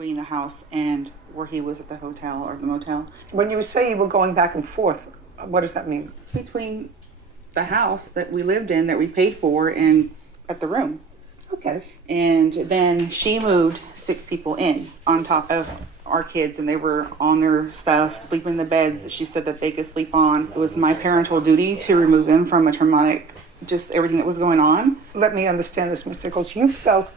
between the house and where he was at the hotel or the motel. When you say you were going back and forth, what does that mean? Between the house that we lived in that we paid for and at the room. Okay. And then she moved 6 people in on top of our kids, and they were on their stuff, sleeping in the beds that she said that they could sleep on. It was my parental duty to remove them from a traumatic, just everything that was going on. Let me understand this, Mr. Nichols. You felt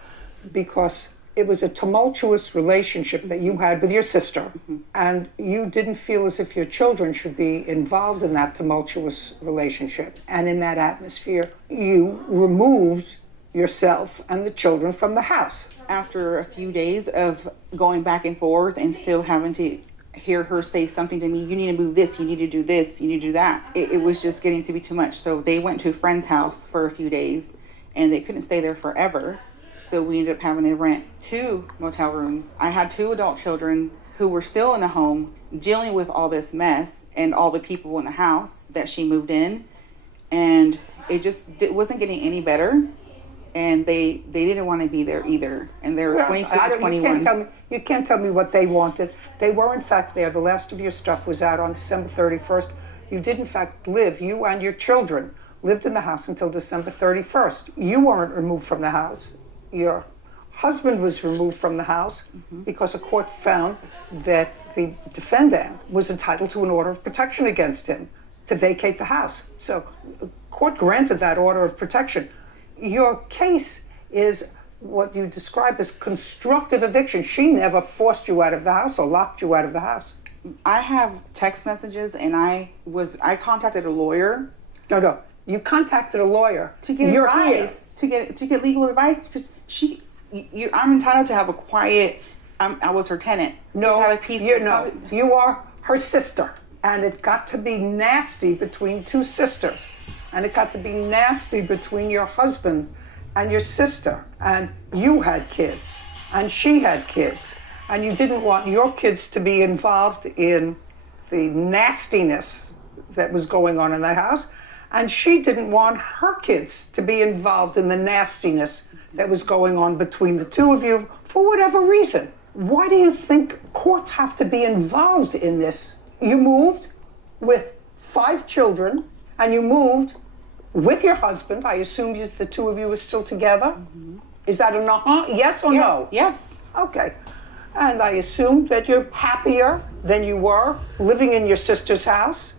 because it was a tumultuous relationship that you had with your sister, and you didn't feel as if your children should be involved in that tumultuous relationship and in that atmosphere, you removed yourself and the children from the house. After a few days of going back and forth and still having to hear her say something to me, you need to move this, you need to do this, you need to do that. It was just getting to be too much. So they went to a friend's house for a few days and they couldn't stay there forever. So we ended up having to rent 2 motel rooms. I had 2 adult children who were still in the home dealing with all this mess and all the people in the house that she moved in. And it wasn't getting any better. And they didn't want to be there either. And they were 22 and 21. You can't tell me what they wanted. They were, in fact, there. The last of your stuff was out on December 31st. You did, in fact, you and your children lived in the house until December 31st. You weren't removed from the house. Your husband was removed from the house because a court found that the defendant was entitled to an order of protection against him to vacate the house. So the court granted that order of protection. Your case is what you describe as constructive eviction. She never forced you out of the house or locked you out of the house. I have text messages, and I contacted a lawyer. No. You contacted a lawyer to get advice, to get legal advice, because I'm entitled to have a quiet. I was her tenant. No, you are her sister, and it got to be nasty between 2 sisters. And it got to be nasty between your husband and your sister. And you had kids, and she had kids. And you didn't want your kids to be involved in the nastiness that was going on in the house. And she didn't want her kids to be involved in the nastiness that was going on between the 2 of you for whatever reason. Why do you think courts have to be involved in this? You moved with 5 children, and you moved with your husband. I assume the 2 of you are still together. Is that an yes or no? Yes. Okay. And I assume that you're happier than you were living in your sister's house.